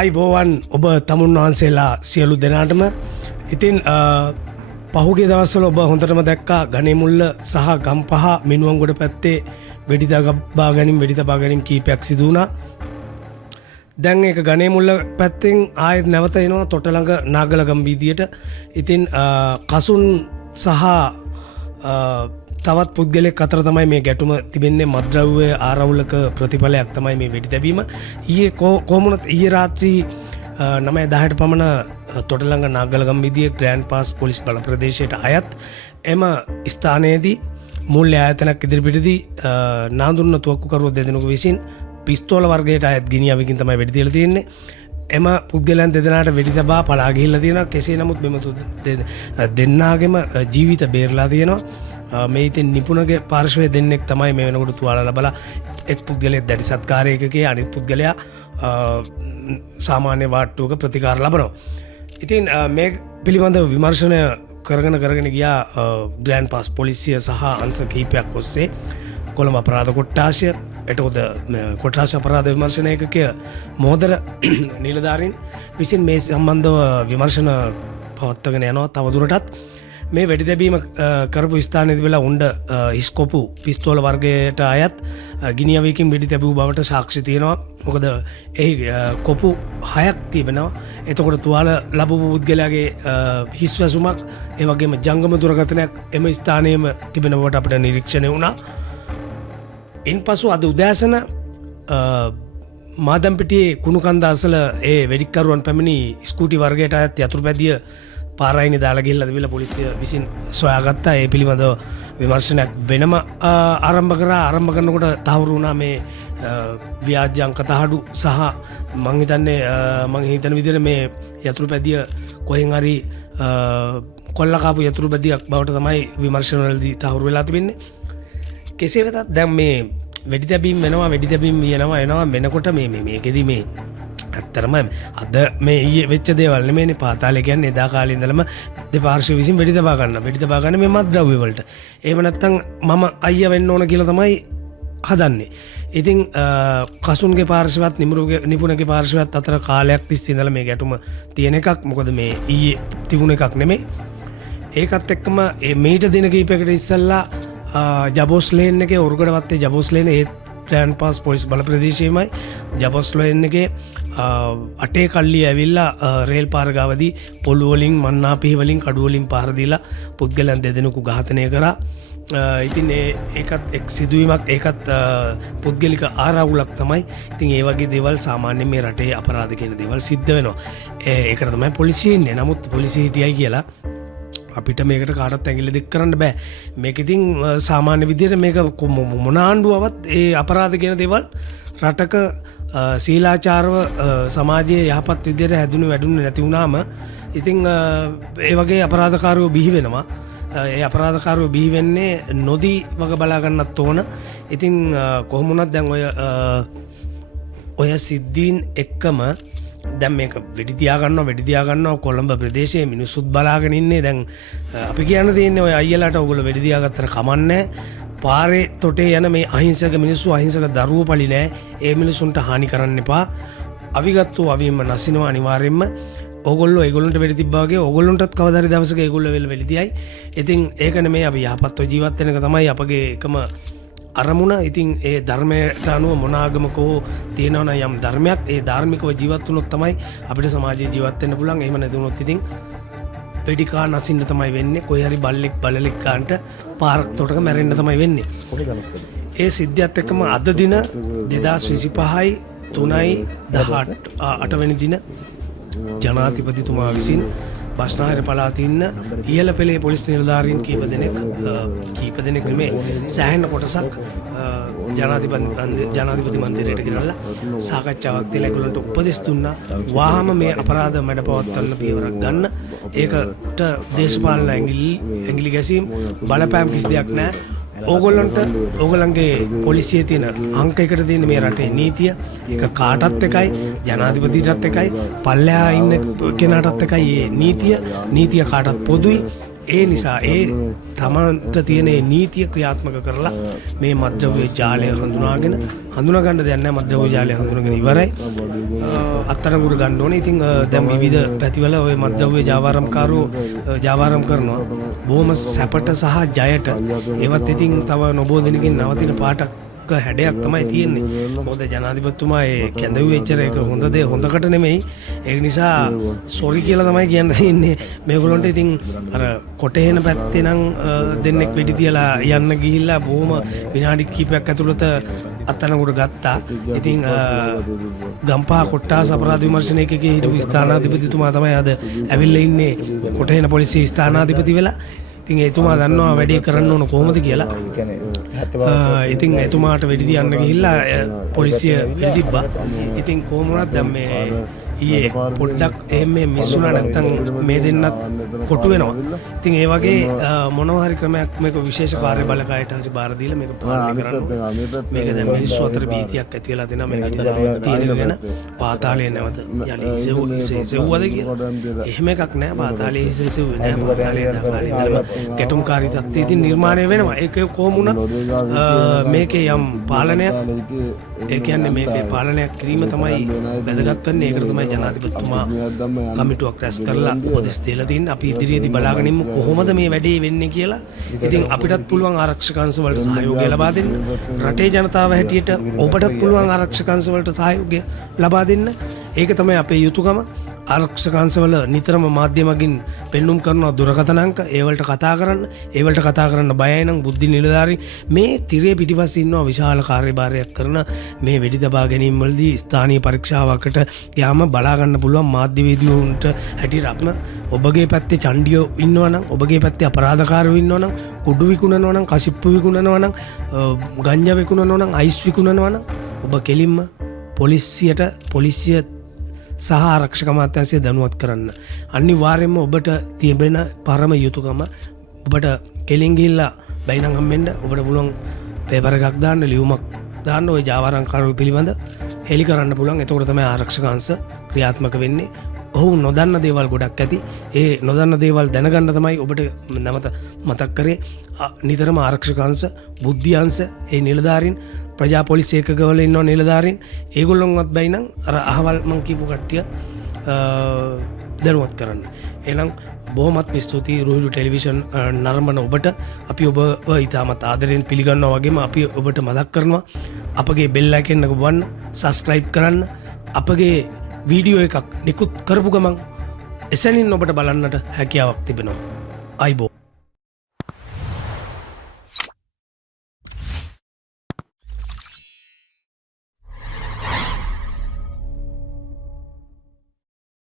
අයිබෝවන් ඔබ තමුන් වහන්සේලා සියලු දෙනාටම ඉතින් පහුගේ දවස්වල ඔබ හොඳටම දැක්කා ගණේමුල්ල සහ ගම්පහ මිනුවන්ගොඩ පැත්තේ වෙඩි තබා ගැනීම් කීපයක් සිදු වුණා. දැන් ඒක ගණේමුල්ල පැත්තෙන් ආයෙත් නැවත එනවා තොටළඟ නාගලගම් වීදියට. ඉතින් කසුන් සහ තවත් පුද්ගලෙක් අතර තමයි මේ ගැටුම තිබෙන්නේ. මත්ද්‍රව්‍ය ආරවුලක ප්‍රතිඵලයක් තමයි මේ වෙඩි තැබීම. ඊයේ කොහොමුණත් ඊයේ රාත්‍රී 9:10ට පමණ තොටළඟ නාගලගම් විදියේ ග්‍රෑන්ඩ් පාස් පොලිස් බල ප්‍රදේශයට අයත් එම ස්ථානයේදී මූල්‍ය ආයතනයක් ඉදිරිපිටදී නාඳුන්න තුවක්කුකරුවෝ දෙදෙනෙකු විසින් පිස්තෝල වර්ගයට අයත් ගිනි අවිකින් තමයි වෙඩි තියලා තියෙන්නේ. එම පුද්ගලයන් දෙදෙනාට වෙඩි තබා පලා ගිහිල්ලා තියෙනවා. කෙසේ නමුත් මෙම දෙන්නාගේම ජීවිත බේරලා තියෙනවා. මේ ඉතින් නිපුණගේ පාර්ශවයේ දෙන්නෙක් තමයි මේ වෙනකොට තුවාල ලබලා එක් පුද්ගලයෙක් දැඩි සත්කාරයකගේ අනිත් පුද්ගලයා සාමාන්‍ය වාට්ටුවක ප්‍රතිකාර ලබනවා. ඉතින් මේ පිළිබඳව විමර්ශනය කරගෙන ගියා ග්‍රෑන්ඩ් පාස් පොලිසිය සහ අංශ කිහිපයක් ඔස්සේ. කොළඹ අපරාධ කොට්ටාශය එතකොට කොට්ටාශ අපරාධ විමර්ශන ඒකකය මොහොතර නිලධාරීන් විසින් මේ සම්බන්ධව විමර්ශන පවත්වාගෙන යනවා. තවදුරටත් මේ වෙඩි තැබීම කරපු ස්ථානයේදී වෙලා උණ්ඩ හිස්කොපු පිස්තෝල වර්ගයට අයත් ගිනි අවයකින් වෙඩි තැබූ බවට සාක්ෂි තියෙනවා. මොකද එහි කොපු 6ක් තිබෙනවා. එතකොට තුවාල ලැබපු පුද්ගලයාගේ හිස් වැසුමක් ඒ වගේම ජංගම දුරකථනයක් එම ස්ථානයේම තිබෙන බවට අපිට නිරීක්ෂණය වුණා. ඉන්පසු අද උදෑසන මාදම්පිටියේ කුණුකන්ද අසල ඒ වෙඩික්කරුවන් පැමිණි ස්කූටි වර්ගයට අයත් යතුරුපැදිය පාරායිනේ දාලා ගිහිල්ලා තිබිලා පොලිසිය විසින් සොයාගත්තා. ඒ පිළිබඳව විමර්ශනයක් වෙනම ආරම්භ කරනකොට තහවුරු වුණා මේ ව්‍යාජ අංක තහඩු සහ මං හිතන විදිහට මේ යතුරුපැදිය කොහෙන් හරි කොල්ලකාපු යතුරුපැදියක් බවට තමයි විමර්ශනවලදී තහවුරු වෙලා තිබෙන්නේ. කෙසේ වෙතත් දැන් මේ වෙඩි තැබීම් එනවා වෙනකොට මේකෙදි මේ ඇත්තරම අද මේ ඊයේ වෙච්ච දේවල් නෙමෙයිනේ. පාතාලේ කියන්නේ එදා කාලේ ඉඳලම දෙපාර්ශ්ව විසින් වෙඩි තබා ගන්න මේ මත්ද්‍රව්‍ය වලට. එහෙම නැත්නම් මම අයියා වෙන්න ඕන කියලා තමයි හදන්නේ. ඉතින් කසුන්ගේ පාර්ශවයත් නිපුණගේ පාර්ශවයත් අතර කාලයක් තිස්සේ ඉඳලා මේ ගැටුම තියෙන එකක්. මොකද මේ ඊයේ තිබුණ එකක් නෙමෙයි. ඒකත් එක්කම මීට දින කිහිපයකට ඉස්සෙල්ලා ජබෝස් ලේන් එකේ උරුගඩවත්තේ ජබෝස් ලේන් ඒ ග්‍රෑන්ඩ් පාස් පොලිස් බල ප්‍රදේශයේමයි ජබෝස් ලේන් එකේ අටේ කල්ලිය ඇවිල්ලා රේල් පාර ගාවදී පොළු වලින් මන්නා පිහි වලින් කඩු වලින් පහර දීලා පුද්ගලයන් දෙදෙනෙකු ඝාතනය කරා. ඉතින් ඒකත් එක් සිදුවීමක්. ඒකත් පුද්ගලික ආරවුලක් තමයි. ඉතින් ඒ වගේ දේවල් සාමාන්‍යයෙන් මේ රටේ අපරාධ කියන දේවල් සිද්ධ වෙනවා. ඒකට තමයි පොලිසිය ඉන්නේ. නමුත් පොලිසිය හිටියයි කියලා අපිට මේකට කාටත් ඇඟිල්ල දික් කරන්න බෑ. මේක ඉතින් සාමාන්‍ය විදිහට මේක මොන ආණ්ඩුවවත් ඒ අපරාධ කියන දේවල් රටක සීලාචාරව සමාජයේ යහපත් විදිහට හැදුණු වැඩුණු නැති වුණාම ඉතින් ඒ වගේ අපරාධකාරයෝ බිහි වෙනවා. ඒ අපරාධකාරයෝ බිහි වෙන්නේ නොදී වග බලා ගන්නත් ඕන. ඉතින් කොහොම වුණත් දැන් ඔය සිද්ධීන් එක්කම දැන් මේක වෙඩි තියාගන්නවා කොළඹ ප්‍රදේශයේ මිනිස්සුත් බලාගෙන ඉන්නේ. දැන් අපි කියන්න තියෙන්නේ ඔය අයියලාට ඔයගොල්ලෝ වෙඩි තියාගත්තට කමන්නේ. පාරේ තොටේ යන මේ අහිංසක මිනිස්සු අහිංසක දරුවෝ පලි නෑ. ඒ මිනිසුන්ට හානි කරන්න එපා. අවිගත්තු අවියම නසිනවා අනිවාර්යෙන්ම. ඕගොල්ලෝ ඒගොල්ලන්ට වෙඩි තිබ්බා වගේ ඕගොල්ලන්ටත් කවදා හරි දවසක ඒගොල්ලෝ වෙඩි තියයි. ඉතින් ඒක නෙමෙයි අපි යහපත්ව ජීවත් වෙන එක තමයි අපගේ එකම අරමුණ. ඉතින් ඒ ධර්මයට අනුව මොන ආගමකෝ තියෙනවා යම් ධර්මයක් ඒ ධාර්මිකව ජීවත් වුණොත් තමයි අපිට සමාජයේ ජීවත් වෙන්න පුළුවන්. එහෙම නැතුනොත් ඉතින් වෙඩිකා නසින්න තමයි වෙන්නේ. කොයි හරි බලෙක් ගන්නට පාර තොටක මැරෙන්න තමයි වෙන්නේ. ඒ සිද්ධියත් එක්කම අද දින 2025යි 3යි 18 වෙනි දින ජනාධිපතිතුමා විසින් බස්නාහිර පළාතේ ඉන්න ඉහළ පෙළේ පොලිස් නිලධාරීන් කීප දෙනෙක් නෙමේ සෑහෙන කොටසක් ජනාධිපති මන්දිරයට ගෙනල්ලා සාකච්ඡාවක් තියලා ඒගොල්ලන්ට උපදෙස් දුන්නා. වහාම මේ අපරාධ මැඩපවත්වන්න පියවරක් ගන්න. ඒකට දේශපාලන ඇඟිලි ගැසීම් බලපෑම් කිසි දෙයක් නැහැ. ඕගොල්ලන්ගේ පොලිසියේ තියෙන අංක එකට තියෙන මේ රටේ නීතිය ඒක කාටත් එකයි ජනාධිපතිටත් එකයි පල්ලෙහා ඉන්න කෙනාටත් එකයි. මේ නීතිය කාටත් පොදුයි. ඒ නිසා ඒ තමන්ට තියෙන නීතිය ක්‍රියාත්මක කරලා මේ මද්ද්‍රව්‍ය ජාලය හඳුනාගෙන හඳුනාගන්න දෙයක් නැහැ මද්ද්‍රව්‍ය ජාලය හඳුනාගෙන ඉවරයි අත්අඩංගුවට ගන්න ඕනේ. ඉතින් දැන් විවිධ පැතිවල ওই මද්ද්‍රව්‍ය ජාවාරම්කාරෝ ජාවාරම් කරනවා බොහොම සැපට සහ ජයට. ඒවත් ඉතින් තව නොබෝ දිනකින් නවතින පාටක් හැඩයක් තමයි තියෙන්නේ. මොකද ජනාධිපතිතුමා ඒ කැඳවුවේ එච්චර ඒක හොඳ දේ හොඳකට නෙමෙයි. ඒක නිසා සෝරි කියලා තමයි කියන්න ඉන්නේ මේගොල්ලන්ට. ඉතින් අර කොටේන පැත්තේ නම් දෙන්නෙක් වෙඩි තියලා යන්න ගිහිල්ලා බොහොම විනාඩි කිහිපයක් ඇතුළත අත්අඩංගුවට ගත්තා. ඉතින් ගම්පහ කොට්ටාස අපරාධ විමර්ශන ඒකකයේ හිටපු ස්ථානාධිපතිතුමා තමයි අද ඇවිල්ලා ඉන්නේ කොටේන පොලිසිය ස්ථානාධිපති වෙලා. ඉතින් එතුමා දන්නවා වැඩේ කරන්න ඕන කොහොමද කියලා. ඉතින් එතුමාට වෙඩි තියන්න ගිහිල්ලා පොලිසිය වෙඩි තිබ්බා. ඉතින් කොහොම වුණත් දැන් මේ ඊයේ පොඩ්ඩක් එහෙම මිස් වුණා නැත්තම් මේ දෙන්නත් කොටු වෙනවා. ඉතින් ඒ වගේ මොනවා හරි ක්‍රමයක් මේක විශේෂ කාර්ය බලකායට හරි බාර දීලා මේක පාලනය කරන්න. මේක දැන් මිනිස්සු අතර භීතියක් ඇති වෙලා දෙනවා මේක තියෙනගෙන පාතාලයේ නැවත යලි ඉසෙව්වද කියලා. එහෙම එකක් නෑ පාතාලයේ ඉසෙව්වේ නෑ. පාතාලයේ දාලා ගැටුම්කාරී තත්ත්වය ඉතින් නිර්මාණය වෙනවා. ඒක කොහොම වුණත් මේකේ යම් පාලනයක් ඒ කියන්නේ මේකේ පාලනයක් කිරීම තමයි වැදගත් වෙන්නේ. ඒකට තමයි ජනාධිපතිතුමා කමිටුවක් රැස් කරලා උපදෙස් දීලා තින්නේ. අපි ඉදිරියේදී බලාගෙන ඉමු කොහොමද මේ වැඩේ වෙන්නේ කියලා. ඉතින් අපිටත් පුළුවන් ආරක්ෂක අංශ වලට සහයෝගය ලබා දෙන්න. රටේ ජනතාව හැටියට ඔබටත් පුළුවන් ආරක්ෂක අංශ වලට සහයෝගය ලබා දෙන්න. ඒක තමයි අපේ යුතුයකම. ආරක්ෂක අංශවල නිතරම මාධ්‍ය මගින් පෙන්눔 කරනවා දුරකථන අංක. ඒවලට කතා කරන්න. ඒවලට කතා කරන්න බයයි නම් බුද්ධි නිලධාරී මේ තිරේ පිටිපස්සේ ඉන්නවා විශාල කාර්යභාරයක් කරන මේ වෙඩි දබා ගැනීම වලදී ස්ථානීය පරීක්ෂාවකට යාම බලා ගන්න පුළුවන් මාධ්‍යවේදියෝන්ට හැටියට අපම ඔබගේ පැත්තේ චණ්ඩියෝ ඉන්නවා නම් ඔබගේ පැත්තේ අපරාධකාරයෝ ඉන්නවා නම් කුඩු විකුණනවා නම් කසිප්පු විකුණනවා නම් ගංජා විකුණනවා නම් අයිස් විකුණනවා නම් ඔබ කෙලින්ම පොලිසිය සහ ආරක්ෂක අමාත්‍යාංශය දැනුවත් කරන්න. අනිවාර්යයෙන්ම ඔබට තිබෙන පරම යුතුයකම ඔබට කෙලින් ගිහිල්ලා බයිනම් හම්බෙන්න ඔබට පුළුවන් පේපර් එකක් දාන්න ලියුමක් දාන්න ওই ජාවාරම්කාරයෝ පිළිබඳ හෙලි කරන්න පුළුවන්. එතකොට තමයි ආරක්ෂක අංශ ක්‍රියාත්මක වෙන්නේ. ඔහු නොදන්න දේවල් ගොඩක් ඇති. ඒ නොදන්න දේවල් දැනගන්න තමයි ඔබට නැවත මතක් කරේ නිතරම ආරක්ෂක අංශ බුද්ධි අංශ ඒ නිලධාරීන් ප්‍රජා පොලිස් ඒකකවල ඉන්න නිලධාරීන් ඒගොල්ලොන්වත් බැයි නම් අර අහවල් මං කියපු කට්ටිය දැනුවත් කරන්න. එහෙනම් බොහොමත් ස්තුතියි රුහිරු ටෙලිවිෂන් නරඹන ඔබට. අපි ඔබ ඉතාමත් ආදරෙන් පිළිගන්නවා වගේම අපි ඔබට මතක් කරනවා අපගේ බෙල් අයිකන් එක ඔබන්න සබ්ස්ක්‍රයිබ් කරන්න. අපගේ වීඩියෝ එකක් නිකුත් කරපු ගමන් එසැනින් ඔබට බලන්නට හැකියාවක් තිබෙනවා. අයිබෝ